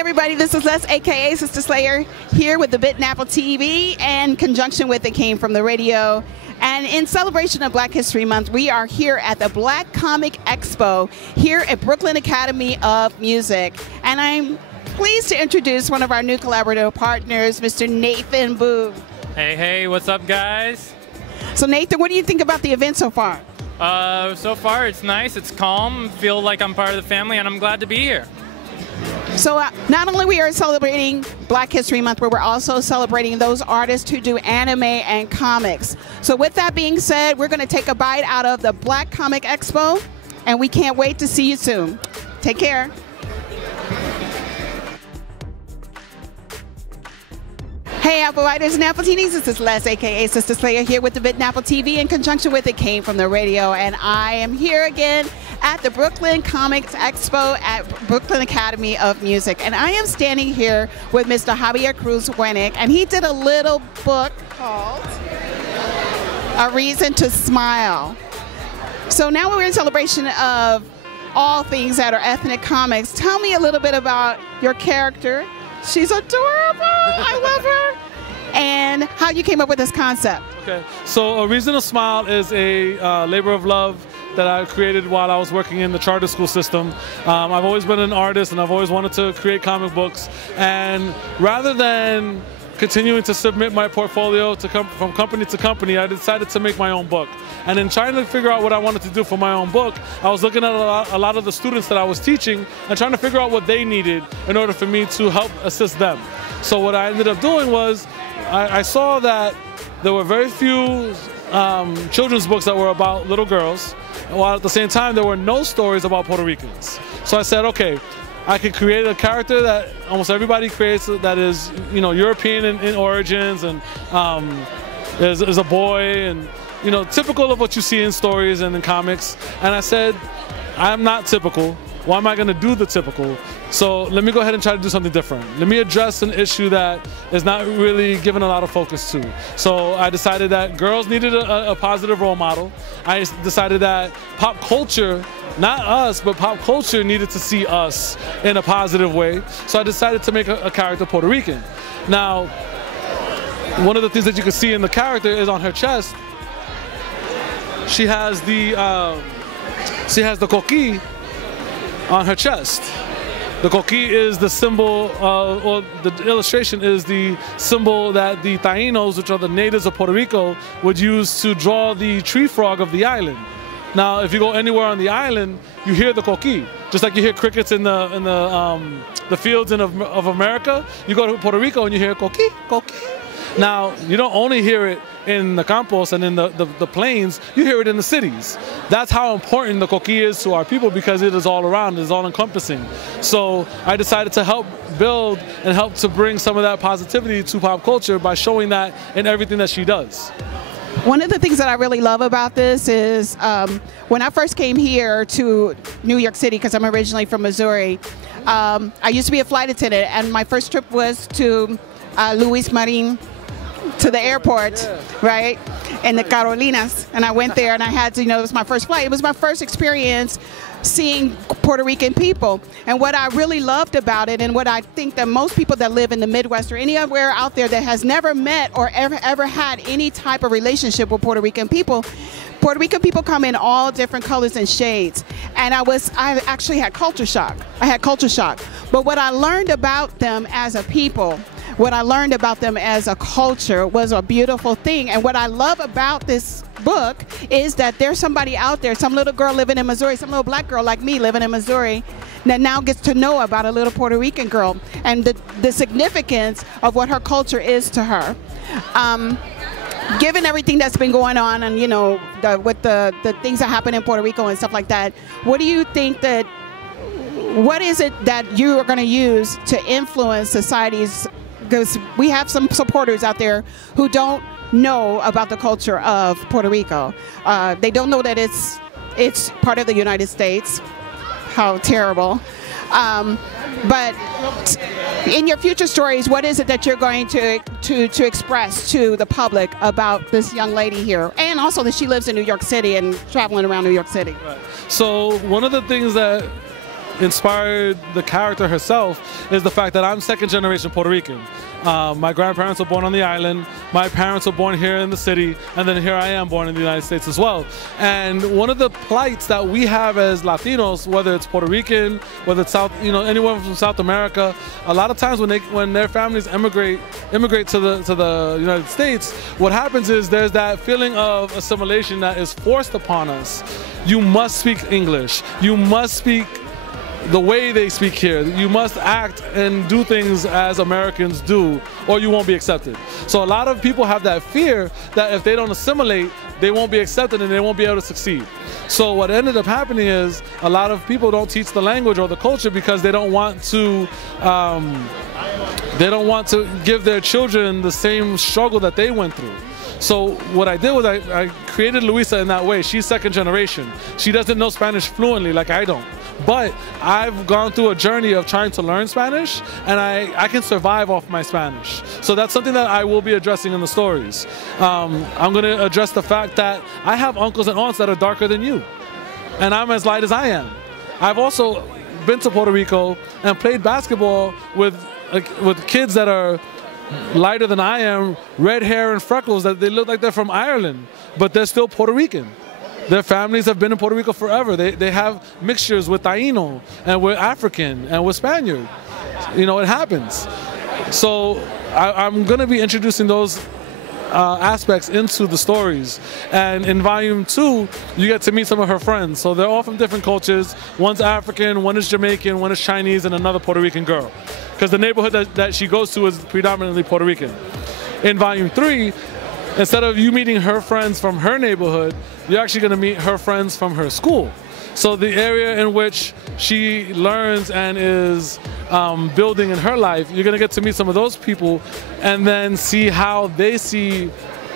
everybody, this is Les, aka Sister Slayer, here with the thebittenappletv in conjunction with It Came From the Radio. And in celebration of Black History Month, we are here at the Black Comix Expo here at Brooklyn Academy of Music. And I'm pleased to introduce one of our new collaborative partners, Mr. Nathan Boo. Hey, hey, what's up, guys? So Nathan, what do you think about the event so far? So far it's nice, it's calm, feel like I'm part of the family, and I'm glad to be here. So not only we are celebrating Black History Month, but we're also celebrating those artists who do anime and comics. So with that being said, we're going to take a bite out of the Black Comix Expo, and we can't wait to see you soon. Take care. Hey, Apple Writers and Appletinis, this is Les, aka Sister Slayer, here with the thebittenappletv in conjunction with It Came From the Radio, and I am here again at the Brooklyn Comix Expo at Brooklyn Academy of Music, and I am standing here with Mr. Javier Cruz Winnick, and he did a little book called A Reason to Smile. So now we're in celebration of all things that are ethnic comics. Tell me a little bit about your character. She's adorable. I love her. And how you came up with this concept. Okay, so A Reason to Smile is a labor of love that I created while I was working in the charter school system. I've always been an artist and I've always wanted to create comic books. And rather than continuing to submit my portfolio to from company to company, I decided to make my own book. And in trying to figure out what I wanted to do for my own book, I was looking at a lot of the students that I was teaching and trying to figure out what they needed in order for me to help assist them. So what I ended up doing was I saw that there were very few children's books that were about little girls, while at the same time there were no stories about Puerto Ricans. So I said, okay, I could create a character that almost everybody creates that is, you know, European in origins and is a boy and, you know, typical of what you see in stories and in comics. And I said, I'm not typical. Why am I going to do the typical? So let me go ahead and try to do something different. Let me address an issue that is not really given a lot of focus to. So I decided that girls needed a positive role model. I decided that pop culture, not us, but pop culture needed to see us in a positive way. So I decided to make a character Puerto Rican. Now, one of the things that you can see in the character is on her chest, she has the coquí on her chest. The coquí is the symbol, or the illustration is the symbol that the Taínos, which are the natives of Puerto Rico, would use to draw the tree frog of the island. Now, if you go anywhere on the island, you hear the coquí, just like you hear crickets in the fields of America. You go to Puerto Rico and you hear coquí, coquí. Now, you don't only hear it in the campos and in the plains, you hear it in the cities. That's how important the coquí is to our people, because it is all around, it is all encompassing. So I decided to help build and help to bring some of that positivity to pop culture by showing that in everything that she does. One of the things that I really love about this is when I first came here to New York City, because I'm originally from Missouri, I used to be a flight attendant, and my first trip was to Luis Marin, to the airport, right, in the Carolinas, and I went there and I had to, you know, it was my first flight. It was my first experience seeing Puerto Rican people, and what I really loved about it, and what I think that most people that live in the Midwest or anywhere out there that has never met or ever had any type of relationship with Puerto Rican people come in all different colors and shades, and I actually had culture shock. I had culture shock, but what I learned about them as a people, what I learned about them as a culture was a beautiful thing. And what I love about this book is that there's somebody out there, some little girl living in Missouri, some little black girl like me living in Missouri, that now gets to know about a little Puerto Rican girl and the significance of what her culture is to her. Given everything that's been going on, and you know, with the things that happen in Puerto Rico and stuff like that, what do you think that, what is it that you are going to use to influence society's, because we have some supporters out there who don't know about the culture of Puerto Rico. They don't know that it's part of the United States. How terrible. But in your future stories, what is it that you're going to express to the public about this young lady here, and also that she lives in New York City and traveling around New York City? Right. So one of the things that inspired the character herself is the fact that I'm second generation Puerto Rican. My grandparents were born on the island, my parents were born here in the city, and then here I am born in the United States as well. And one of the plights that we have as Latinos, whether it's Puerto Rican, whether it's anyone from South America, a lot of times when their families immigrate to the United States, what happens is there's that feeling of assimilation that is forced upon us. You must speak English. You must speak the way they speak here. You must act and do things as Americans do, or you won't be accepted. So a lot of people have that fear that if they don't assimilate, they won't be accepted and they won't be able to succeed. So what ended up happening is a lot of people don't teach the language or the culture because they don't want to give their children the same struggle that they went through. So what I did was I created Luisa in that way. She's second generation. She doesn't know Spanish fluently like I don't. But I've gone through a journey of trying to learn Spanish, and I can survive off my Spanish. So that's something that I will be addressing in the stories. I'm going to address the fact that I have uncles and aunts that are darker than you, and I'm as light as I am. I've also been to Puerto Rico and played basketball with kids that are lighter than I am, red hair and freckles, that they look like they're from Ireland, but they're still Puerto Rican. Their families have been in Puerto Rico forever. They have mixtures with Taino and with African and with Spaniard. You know, it happens. So I'm going to be introducing those aspects into the stories. And in volume 2, you get to meet some of her friends. So they're all from different cultures. One's African, one is Jamaican, one is Chinese, and another Puerto Rican girl. Because the neighborhood that she goes to is predominantly Puerto Rican. In volume 3, instead of you meeting her friends from her neighborhood, you're actually going to meet her friends from her school. So the area in which she learns and is building in her life, you're going to get to meet some of those people and then see how they see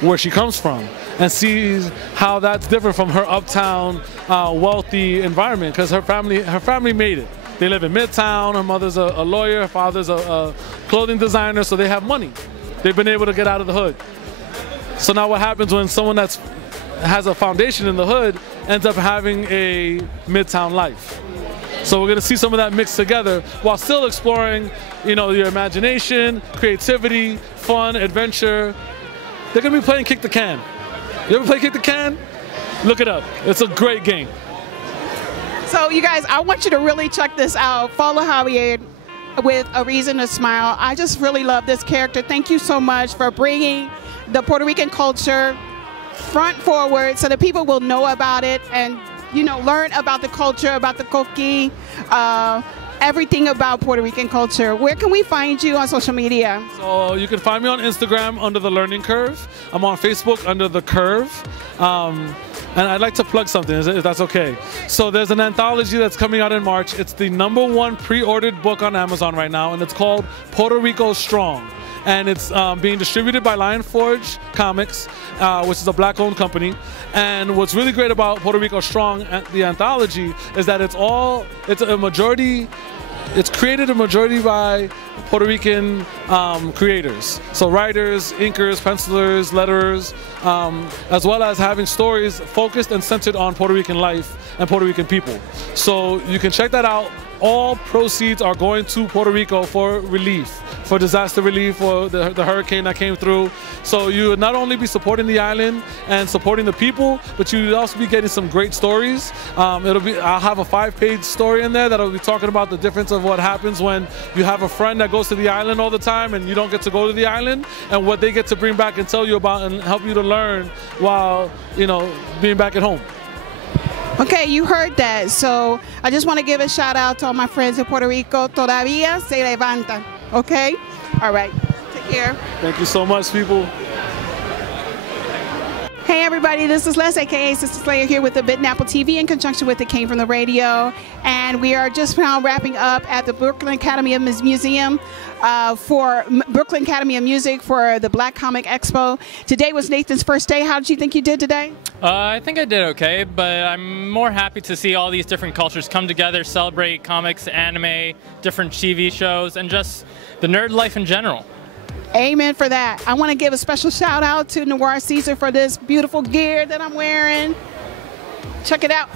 where she comes from and see how that's different from her uptown, wealthy environment, because her family made it. They live in Midtown. Her mother's a lawyer. Her father's a clothing designer, so they have money. They've been able to get out of the hood. So now what happens when someone that has a foundation in the hood ends up having a Midtown life? So we're going to see some of that mixed together while still exploring, your imagination, creativity, fun, adventure. They're going to be playing Kick the Can. You ever play Kick the Can? Look it up. It's a great game. So you guys, I want you to really check this out. Follow Javier with A Reason to Smile. I just really love this character. Thank you so much for bringing the Puerto Rican culture front forward so that people will know about it and, learn about the culture, about the coqui, everything about Puerto Rican culture. Where can we find you on social media? So you can find me on Instagram under The Learning Curve. I'm on Facebook under The Curve. And I'd like to plug something, if that's okay. So there's an anthology that's coming out in March. It's the #1 pre-ordered book on Amazon right now, and it's called Puerto Rico Strong. And it's being distributed by Lion Forge Comics, which is a black-owned company. And what's really great about Puerto Rico Strong, the anthology, is that it's created a majority by Puerto Rican creators. So writers, inkers, pencilers, letterers, as well as having stories focused and centered on Puerto Rican life and Puerto Rican people. So you can check that out. All proceeds are going to Puerto Rico for relief, for disaster relief, for the hurricane that came through. So you would not only be supporting the island and supporting the people, but you would also be getting some great stories. I'll have a 5-page story in there that'll be talking about the difference of what happens when you have a friend that goes to the island all the time and you don't get to go to the island, and what they get to bring back and tell you about and help you to learn while, being back at home. Okay, you heard that. So I just want to give a shout out to all my friends in Puerto Rico. Todavía se levanta. Okay? All right. Take care. Thank you so much, people. Hey everybody, this is Les, aka Sister Slayer, here with the Bitten Apple TV in conjunction with the Came From the Radio. And we are just now wrapping up at the Brooklyn Academy of Museum for Brooklyn Academy of Music for the Black Comix Expo. Today was Nathan's first day. How did you think you did today? I think I did okay, but I'm more happy to see all these different cultures come together, celebrate comics, anime, different TV shows, and just the nerd life in general. Amen for that. I want to give a special shout out to Noir Caesar for this beautiful gear that I'm wearing. Check it out.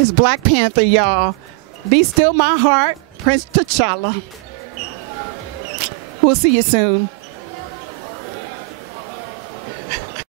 It's Black Panther, y'all. Be Still My Heart, Prince T'Challa. We'll see you soon.